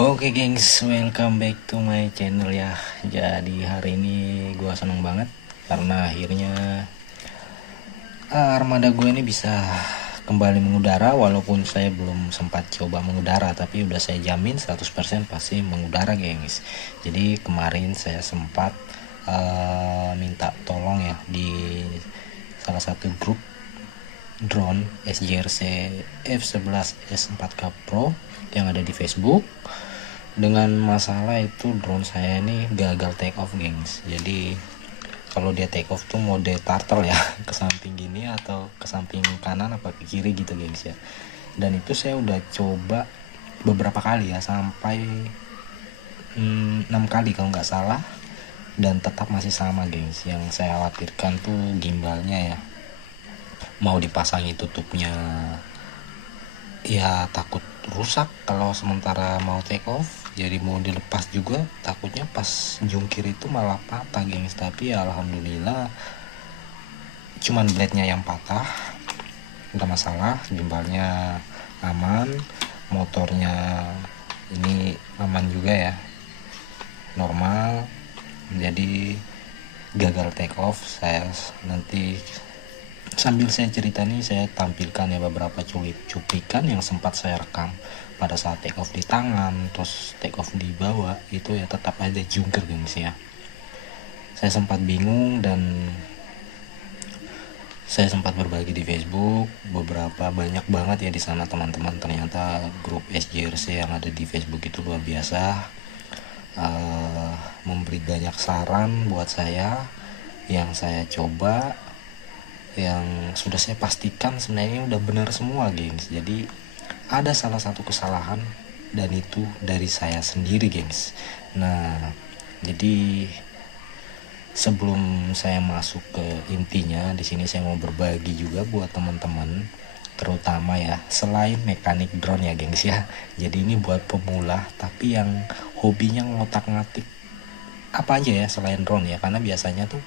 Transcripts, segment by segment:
Oke gengs, welcome back to my channel ya. Jadi hari ini gue seneng banget karena akhirnya armada gue ini bisa kembali mengudara. Walaupun saya belum sempat coba mengudara, tapi udah saya jamin 100% pasti mengudara gengs. Jadi kemarin saya sempat minta tolong ya di salah satu grup drone SJRC F11 S4K Pro yang ada di Facebook, dengan masalah itu drone saya ini gagal take off gengs. Jadi kalau dia take off tuh mode turtle ya, ke samping gini atau ke samping kanan apa ke kiri gitu gengs ya. Dan itu saya udah coba beberapa kali ya, sampai 6 kali kalau nggak salah, dan tetap masih sama gengs. Yang saya khawatirkan tuh gimbalnya ya, mau dipasangi tutupnya ya takut rusak kalau sementara mau take off, jadi mau dilepas juga takutnya pas jungkir itu malah patah gengs. Tapi ya alhamdulillah cuman blade-nya yang patah, nggak masalah, gimbalnya aman, motornya ini aman juga ya, normal. Jadi gagal take off. Saya nanti sambil saya cerita nih, saya tampilkan ya beberapa cuplikan yang sempat saya rekam pada saat take off di tangan, terus take off di bawah itu ya tetap ada jungkir gengs ya. Saya sempat bingung dan saya sempat berbagi di Facebook beberapa, banyak banget ya di sana teman-teman. Ternyata grup SJRC yang ada di Facebook itu luar biasa, memberi banyak saran buat saya yang saya coba, yang sudah saya pastikan sebenarnya udah benar semua gengs. Jadi ada salah satu kesalahan dan itu dari saya sendiri gengs. Nah jadi sebelum saya masuk ke intinya, di sini saya mau berbagi juga buat teman-teman, terutama ya selain mekanik drone ya gengs ya. Jadi ini buat pemula tapi yang hobinya ngotak-ngatik apa aja ya selain drone ya, karena biasanya tuh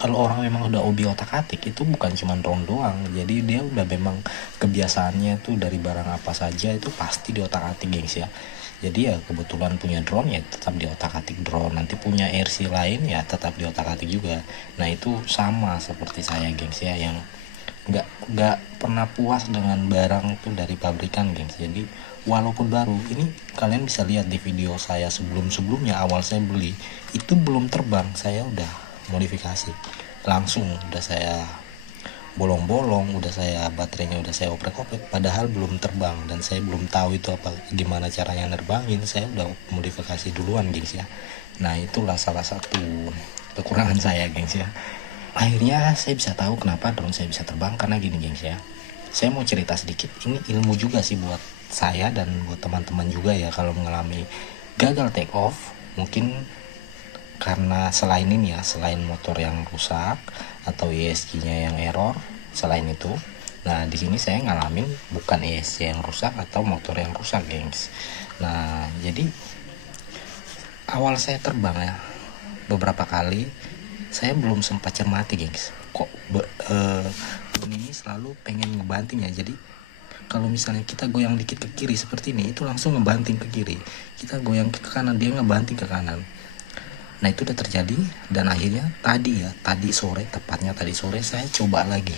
kalau orang memang udah hobi otak-atik itu bukan cuma drone doang, jadi dia udah memang kebiasaannya tuh dari barang apa saja itu pasti di otak-atik gengs ya. Jadi ya kebetulan punya drone ya tetap di otak-atik drone, nanti punya RC lain ya tetap di otak-atik juga. Nah itu sama seperti saya gengs ya, yang nggak pernah puas dengan barang tuh dari pabrikan gengs. Jadi walaupun baru ini, kalian bisa lihat di video saya sebelum-sebelumnya, awal saya beli itu belum terbang saya udah modifikasi langsung, udah saya bolong-bolong, udah saya baterainya udah saya oprek-oprek, padahal belum terbang dan saya belum tahu itu apa gimana caranya nerbangin, saya udah modifikasi duluan gengs ya. Nah itulah salah satu kekurangan saya gengs ya. Akhirnya saya bisa tahu kenapa drone saya bisa terbang karena gini gengs ya. Saya mau cerita sedikit, ini ilmu juga sih buat saya dan buat teman-teman juga ya, kalau mengalami gagal take off mungkin karena selain ini ya, selain motor yang rusak atau ESC-nya yang error, selain itu, nah di sini saya ngalamin bukan ESC yang rusak atau motor yang rusak gengs. Nah jadi awal saya terbang ya beberapa kali saya belum sempat cermati gengs, kok ini selalu pengen ngebanting ya. Jadi kalau misalnya kita goyang dikit ke kiri seperti ini, itu langsung ngebanting ke kiri, kita goyang ke kanan dia ngebanting ke kanan. Nah itu udah terjadi, dan akhirnya tadi sore, tepatnya tadi sore saya coba lagi.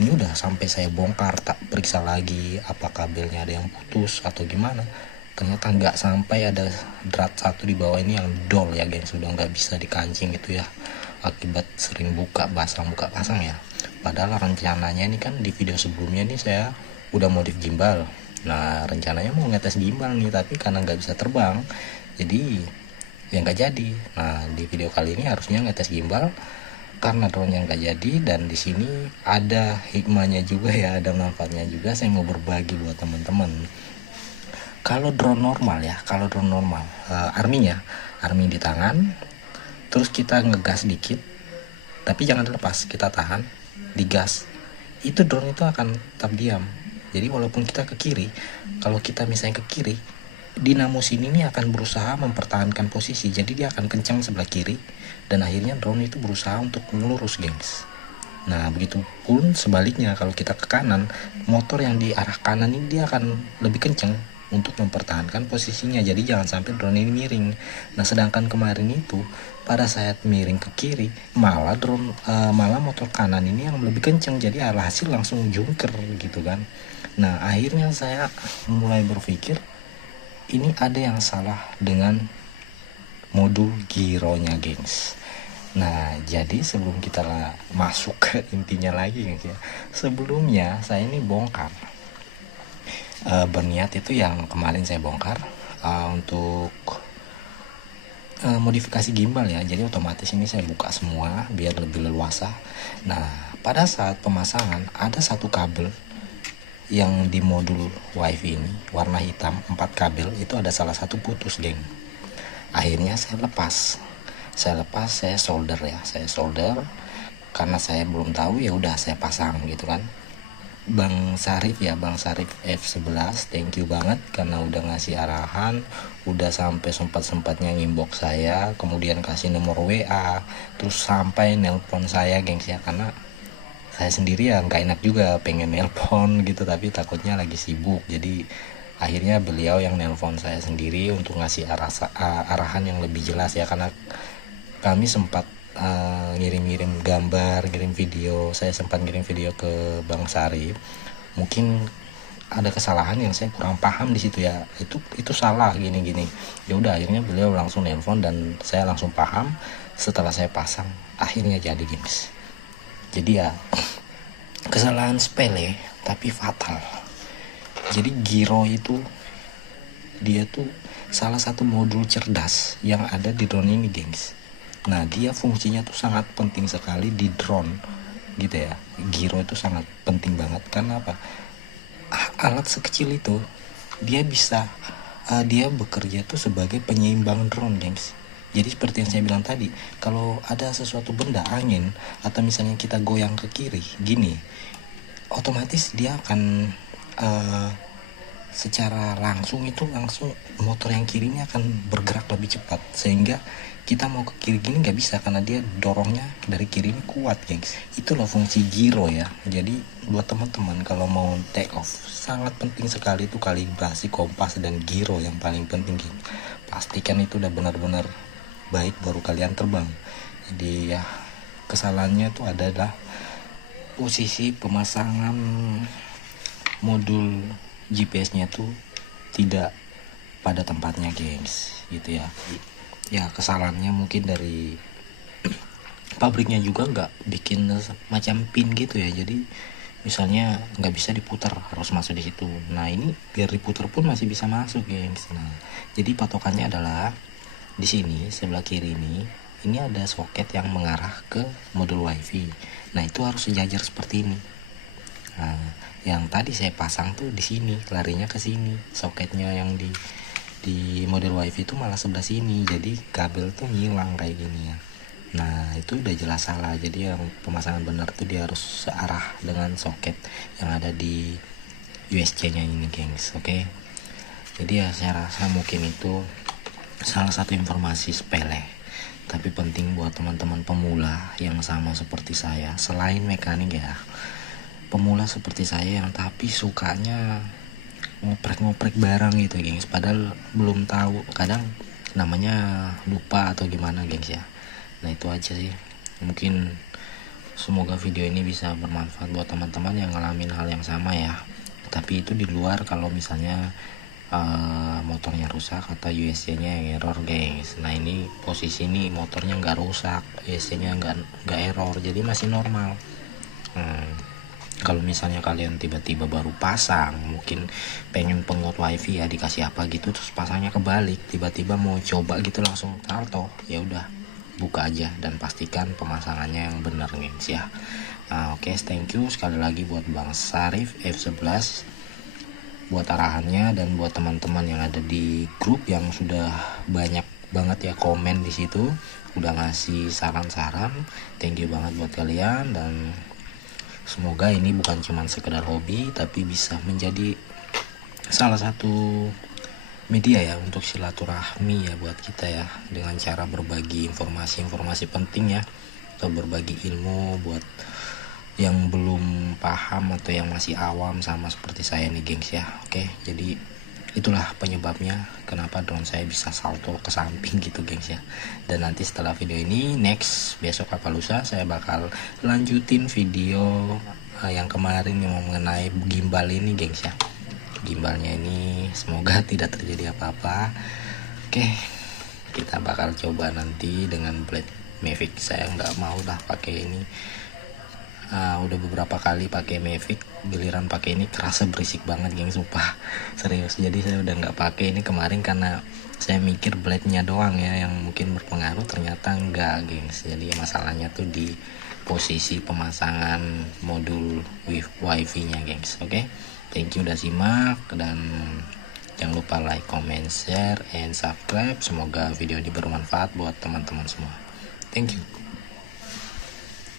Ini udah sampai saya bongkar, tak periksa lagi apa kabelnya ada yang putus atau gimana. Ternyata nggak, sampai ada drat satu di bawah ini yang dol ya gengs, sudah nggak bisa dikancing gitu ya, akibat sering buka pasang ya. Padahal rencananya ini kan di video sebelumnya nih saya udah modif gimbal. Nah rencananya mau ngetes gimbal nih, tapi karena nggak bisa terbang jadi ya nggak jadi. Nah di video kali ini harusnya ngetes gimbal, karena drone yang nggak jadi. Dan di sini ada hikmahnya juga ya, ada manfaatnya juga, saya mau berbagi buat teman-teman. Kalau drone normal ya, army di tangan, terus kita ngegas dikit tapi jangan dilepas, kita tahan digas, itu drone itu akan tetap diam. Jadi walaupun kita ke kiri, kalau kita misalnya ke kiri, dinamo sini ini akan berusaha mempertahankan posisi, jadi dia akan kencang sebelah kiri dan akhirnya drone itu berusaha untuk melurus gengs. Nah begitu pun sebaliknya, kalau kita ke kanan, motor yang di arah kanan ini dia akan lebih kencang untuk mempertahankan posisinya, jadi jangan sampai drone ini miring. Nah sedangkan kemarin itu pada saat miring ke kiri malah malah motor kanan ini yang lebih kenceng, jadi alhasil langsung jungker gitu kan. Nah akhirnya saya mulai berpikir ini ada yang salah dengan modul gironya gengs. Nah jadi sebelum kita masuk ke intinya lagi gengs ya, sebelumnya saya ini bongkar berniat itu yang kemarin saya bongkar untuk modifikasi gimbal ya, jadi otomatis ini saya buka semua biar lebih leluasa. Nah pada saat pemasangan ada satu kabel yang di modul wifi ini warna hitam, 4 kabel itu ada salah satu putus geng. Akhirnya saya lepas, saya solder ya, saya solder karena saya belum tahu, ya udah saya pasang gitu kan. Bang Sarif ya, Bang Sarif F11, thank you banget karena udah ngasih arahan, udah sampai sempat-sempatnya inbox saya, kemudian kasih nomor WA, terus sampai nelpon saya gengs ya, karena saya sendiri ya nggak enak juga pengen nelpon gitu tapi takutnya lagi sibuk, jadi akhirnya beliau yang nelpon saya sendiri untuk ngasih arahan yang lebih jelas ya, karena kami sempat ngirim gambar, ngirim video, saya sempat ngirim video ke Bang Sarif. Mungkin ada kesalahan yang saya kurang paham di situ ya, itu salah gini. Ya udah akhirnya beliau langsung nelpon dan saya langsung paham. Setelah saya pasang akhirnya jadi gengs. Jadi ya kesalahan sepele tapi fatal. Jadi giro itu dia tuh salah satu modul cerdas yang ada di drone ini gengs. Nah dia fungsinya tuh sangat penting sekali di drone gitu ya. Giro itu sangat penting banget karena apa? Alat sekecil itu dia bisa dia bekerja tuh sebagai penyeimbang drone gengs. Jadi seperti yang saya bilang tadi, kalau ada sesuatu benda angin atau misalnya kita goyang ke kiri gini, otomatis dia akan secara langsung motor yang kiri ini akan bergerak lebih cepat, sehingga kita mau ke kiri gini nggak bisa karena dia dorongnya dari kiri ini kuat gengs. Itulah fungsi giro ya. Jadi buat teman-teman kalau mau take off sangat penting sekali itu kalibrasi kompas dan giro yang paling penting gengs. Pastikan itu udah benar-benar baik baru kalian terbang. Jadi ya kesalahannya itu adalah posisi pemasangan modul GPS-nya tuh tidak pada tempatnya gengs gitu ya. Ya kesalahannya mungkin dari pabriknya juga nggak bikin macam pin gitu ya, jadi misalnya nggak bisa diputar, harus masuk di situ. Nah ini biar diputar pun masih bisa masuk gengs. Nah jadi patokannya adalah di sini sebelah kiri ini ada soket yang mengarah ke modul wifi. Nah itu harus sejajar seperti ini. Nah yang tadi saya pasang tuh di sini, larinya ke sini, soketnya yang di model wifi itu malah sebelah sini, jadi kabel tuh ngilang kayak gini ya. Nah itu udah jelas salah. Jadi yang pemasangan benar tuh dia harus searah dengan soket yang ada di USC nya ini gengs. Oke. Jadi ya saya rasa mungkin itu salah satu informasi sepele tapi penting buat teman-teman pemula yang sama seperti saya, selain mekanik ya, pemula seperti saya yang tapi sukanya ngoprek barang gitu gengs, padahal belum tahu, kadang namanya lupa atau gimana gengs ya. Nah itu aja sih, mungkin semoga video ini bisa bermanfaat buat teman-teman yang ngalamin hal yang sama ya. Tapi itu di luar kalau misalnya motornya rusak atau USC nya yang error gengs. Nah ini posisi ini motornya nggak rusak, USC nya nggak error, jadi masih normal. Kalau misalnya kalian tiba-tiba baru pasang, mungkin pengen pengut wifi ya dikasih apa gitu, terus pasangnya kebalik, tiba-tiba mau coba gitu langsung salto, ya udah buka aja dan pastikan pemasangannya yang benar gengs ya. Oke, thank you sekali lagi buat Bang Sarif F11 buat arahannya, dan buat teman-teman yang ada di grup yang sudah banyak banget ya komen di situ, udah ngasih saran-saran, thank you banget buat kalian. Dan semoga ini bukan cuma sekedar hobi tapi bisa menjadi salah satu media ya untuk silaturahmi ya buat kita ya, dengan cara berbagi informasi-informasi penting ya, atau berbagi ilmu buat yang belum paham atau yang masih awam sama seperti saya nih gengs ya. Oke, jadi itulah penyebabnya kenapa drone saya bisa salto ke samping gitu gengs ya. Dan nanti setelah video ini, next besok apa lusa saya bakal lanjutin video yang kemarin yang mengenai gimbal ini gengs ya. Gimbalnya ini semoga tidak terjadi apa-apa. Oke, kita bakal coba nanti dengan blade Mavic. Saya nggak mau lah pakai ini. Udah beberapa kali pakai Mavic, giliran pakai ini kerasa berisik banget geng, sumpah serius. Jadi saya udah nggak pakai ini kemarin karena saya mikir blade-nya doang ya yang mungkin berpengaruh, ternyata enggak gengs. Jadi masalahnya tuh di posisi pemasangan modul wifi nya gengs. Oke, thank you udah simak, dan jangan lupa like, comment, share, and subscribe. Semoga video ini bermanfaat buat teman-teman semua. Thank you.